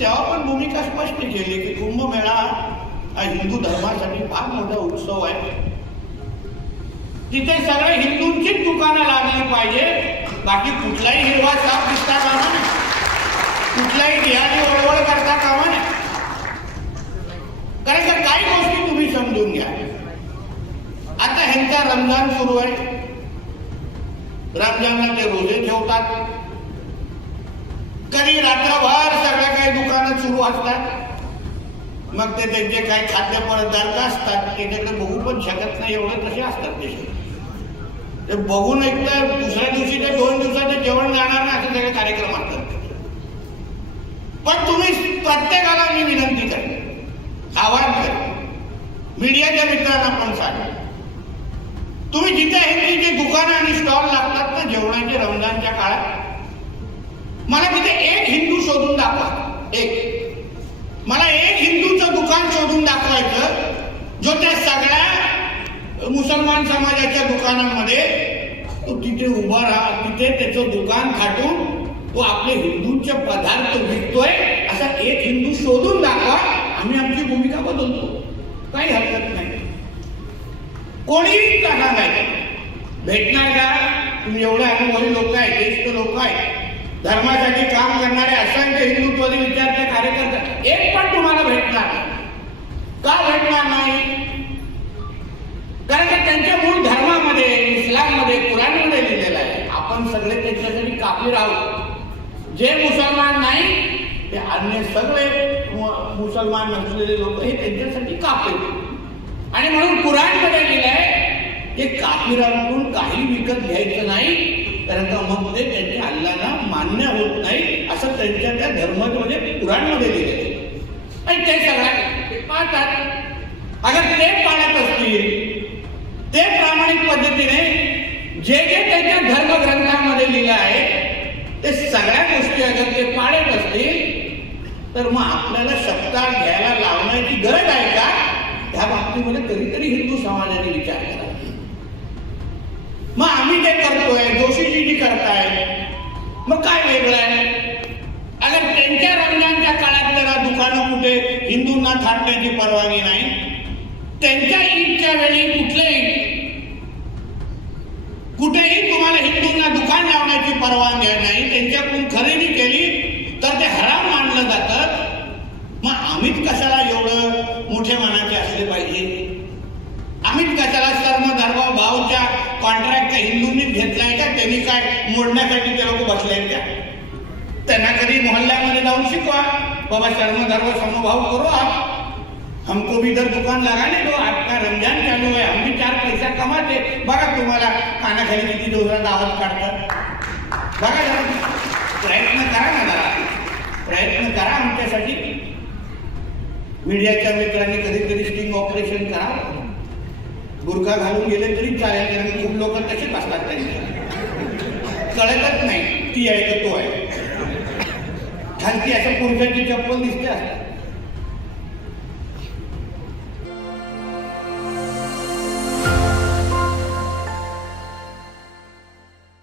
तेव्हा पण भूमिका स्पष्ट केली की कुंभमेळा हा हिंदू धर्मासाठी फार मोठा उत्सव आहे. तिथे सगळे हिंदूंचीच दुकानं लागली पाहिजे, बाकी कुठलाही हिरवा साप दिसता कामा नाही, कुठलाही ढियाली ओळवळ करता कामा नाही. कारण का काही गोष्टी तुम्ही समजून घ्या. आता ह्यांचा रमजान सुरू आहे, रमजानला ते रोजे ठेवतात, कधी रात्रभर सगळ्या काही दुकानं सुरू असतात, मग ते त्यांचे काही खाद्यपदार्थ असतात त्याच्याकडे बघू पण शकत नाही, एवढे तसे असतात ते बघून एकतर दुसऱ्या दिवशी ते 2 दिवसाचे जेवण जाणार नाही असे सगळे कार्यक्रम असतात. पण तुम्ही प्रत्येकाला मी विनंती करेन, आवाहन करेन, मीडियाच्या मित्रांना पण सांगा, तुम्ही जिथे हिंदीचे दुकानं आणि स्टॉल लागतात ना जेवणाचे रमजानच्या काळात, मला तिथे एक हिंदू शोधून दाखवा. मला एक हिंदूचं दुकान शोधून दाखवायचं जो त्या सगळ्या मुसलमान समाजाच्या दुकानांमध्ये तो तिथे उभा राहा, तिथे त्याचं दुकान थाटून तो आपले हिंदूंचे पदार्थ विकतोय असा एक हिंदू शोधून दाखवा. आम्ही आमची भूमिका बदलतो, काही हरकत नाही. कोणीही जाणार नाही, भेटणार का? तुम्ही एवढे अनुभवी लोक आहे, ज्येष्ठ लोक आहे, धर्मासाठी काम करणारे असंख्य हिंदुत्वादी विचारचे कार्यकर्ते, एक पण तुम्हाला भेटणार नाही. का भेटणार नाही? कारण की त्यांच्या मूळ धर्मामध्ये, इस्लाममध्ये, कुराणमध्ये लिहिलेलं आहे आपण सगळे त्यांच्यासाठी काफीर आहोत. जे मुसलमान नाही ते अन्य सगळे मुसलमान नसलेले लोक हे त्यांच्यासाठी काफीर. आणि म्हणून कुराणमध्ये लिहिलंय की काफिरांकडून काही विकत घ्यायचं नाही, कारण का मग ते त्यांच्या अल्लाला मान्य होत नाही असं त्यांच्या त्या धर्मामध्ये कुराणमध्ये लिहिलेलं आहे. आणि ते सगळ्या ते पाळतात. अगर ते पाळत असतील, ते प्रामाणिक पद्धतीने जे जे त्यांच्या धर्मग्रंथामध्ये लिहिलं आहे ते सगळ्या गोष्टी अगर ते पाळत असतील तर मग आपल्याला सत्ता घ्यायला लावण्याची गरज आहे का? ह्या बाबतीमध्ये कधीतरी हिंदू समाजाने विचार करा. मग आम्ही ते करतोय, जोशीजी करताय, मग काय वेगळं आहे? अगर त्यांच्या रमजानच्या काळात त्याला दुकानं कुठे हिंदूंना थाटण्याची परवानगी नाही, त्यांच्या ईदच्या वेळी कुठेही तुम्हाला हिंदूंना दुकान लावण्याची परवानगी नाही, त्यांच्याकडून खरेदी केली तर ते हराम मानलं जातं. मग आम्हीच कशाला एवढं मोठे मनाचे असले पाहिजे? आम्हीच कशाला सर्व धर्म भावच्या कॉन्ट्रॅक्ट हिंदूंनीच घेतलाय का? त्यांनी काय मोडण्यासाठी ते लोक बसले का? त्यांना कधी मोहल्ल्यामध्ये जाऊन शिकवा, बाबा सर्व धर्म समभाव करो, आप हमको भी इधर दुकान लगाने दो, आपका रमजान चालू है, हम भी 4 पैसा कमाते. बघा तुम्हाला कानाखाली किती जोरात आवाज काढतात, बघा जरा प्रयत्न करा ना, जरा प्रयत्न करा आमच्यासाठी. मीडियाच्या मित्रांनी कधीतरी स्टिंग ऑपरेशन करा, बुरखा घालून गेले तरी चालेल, कारण खूप लोक तसेच असतात, त्यांच्या कळतच नाही ती आहे का तो आहे. खालती असं पुरुषाची चप्पल दिसते असतात.